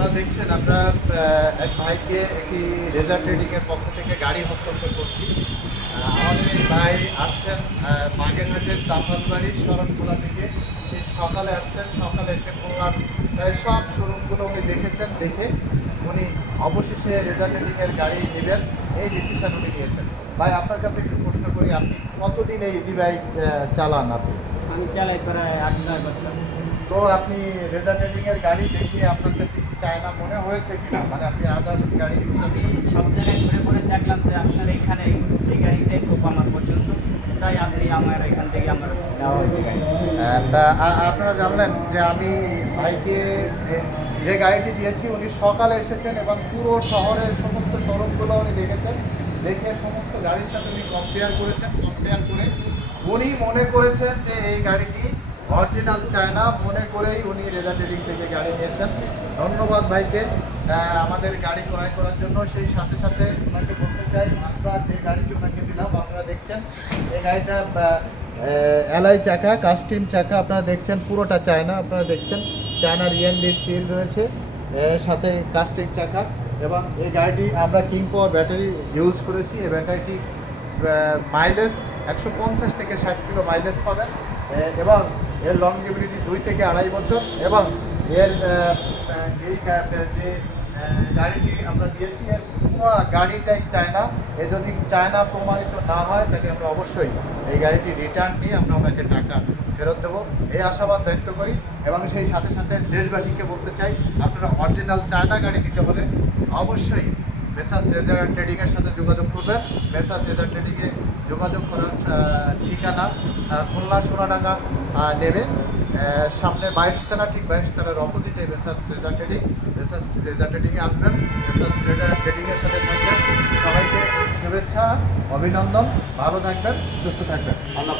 আপনারা দেখছেন, আমরা এক ভাইকে একটি রেজার ট্রেডিং এর পক্ষ থেকে গাড়ি হস্তান্তর করছি। আমাদের এই ভাই আসছেন বাগেরহাটের তাফালবাড়ির শরণখোলা থেকে। সেই সকালে আসছেন, সকালে এসে খুলনার সব শোরুমগুলো উনি দেখেছেন, দেখে উনি অবশেষে রেজার ট্রেডিং এর গাড়ি নেবেন। এই ডিসিশন উনি নিয়েছেন। ভাই, আপনার কাছে একটু প্রশ্ন করি, আপনি কতদিন এই ইজি বাইক চালান আপনি? আমি চালাই প্রায় আট নয় বছর। তো আপনি রেজার এর গাড়ি দেখিয়ে আপনার কাছে কি চায়না মনে হয়েছে কিনা? মানে আপনি আদার্স গাড়ি আমি সব জায়গায় ঘুরে ঘুরে দেখলাম যে আপনার এখানে এই গাড়িটাই খুব আমার পছন্দ। তাই আপনি আমার এখান থেকে আমার নেওয়া হয়েছে গাড়ি। আপনারা জানলেন যে আমি ভাইকে যে- যে গাড়িটি দিয়েছি উনি সকালে এসেছেন এবং পুরো শহরের সমস্ত শোরুমগুলো উনি দেখেছেন। দেখে সমস্ত গাড়ির সাথে উনি কম্পেয়ার করেছেন কম্পেয়ার করে উনি মনে করেছেন যে এই গাড়িটি অরিজিনাল চায়না, মনে করেই উনি রেজা ট্রেডিং থেকে গাড়ি নিয়েছেন। ধন্যবাদ ভাইকে আমাদের গাড়ি ক্রয় করার জন্য। সেই সাথে সাথে ওনাকে বলতে চাই, আমরা যে গাড়িটি ওনাকে দিলাম, আপনারা দেখছেন। এই গাড়িটা এলআই চাকা, কাস্টিম চাকা, আপনারা দেখছেন, পুরোটা চায়না, আপনারা দেখছেন। চায়নার ইএনডির চিল রয়েছে সাথে কাস্টিং চাকা। এবং এই গাড়িটি আমরা কিং পাওয়ার ব্যাটারি ইউজ করেছি, এই ব্যাটারিটি মাইলেজ একশো পঞ্চাশ থেকে ষাট কিলো মাইলেজ পাবেন। এবং এর লংজিবিলিটি দুই থেকে আড়াই বছর। এবং এর এই যে গাড়িটি আমরা দিয়েছি, এর পুরো গাড়িটাই চায়না এ, যদি চায়না প্রমাণিত না হয়, তাহলে আমরা অবশ্যই এই গাড়িটি রিটার্ন নিয়ে আমরা ওনাকে টাকা ফেরত দেবো। এই আশাবাদ ব্যক্ত করি, এবং সেই সাথে সাথে দেশবাসীকে বলতে চাই, আপনারা অরিজিনাল চায়না গাড়ি নিতে হলে অবশ্যই মেসাজ রেজার ট্রেডিংয়ের সাথে যোগাযোগ করবেন। মেসাজ রেজার ট্রেডিংয়ে যোগাযোগ করার ঠিকানা খুলনা, সোনাডাঙ্গা নেবে সামনে বাইশ থানা ঠিক বাইশ থানার অপোজিটে মেসাজ রেজার ট্রেডিং মেসাজ রেজার ট্রেডিংয়ে আসবেন মেসাজ রেজার ট্রেডিংয়ের সাথে থাকবেন। সবাইকে শুভেচ্ছা, অভিনন্দন, ভালো থাকবেন, সুস্থ থাকবেন। আল্লাহ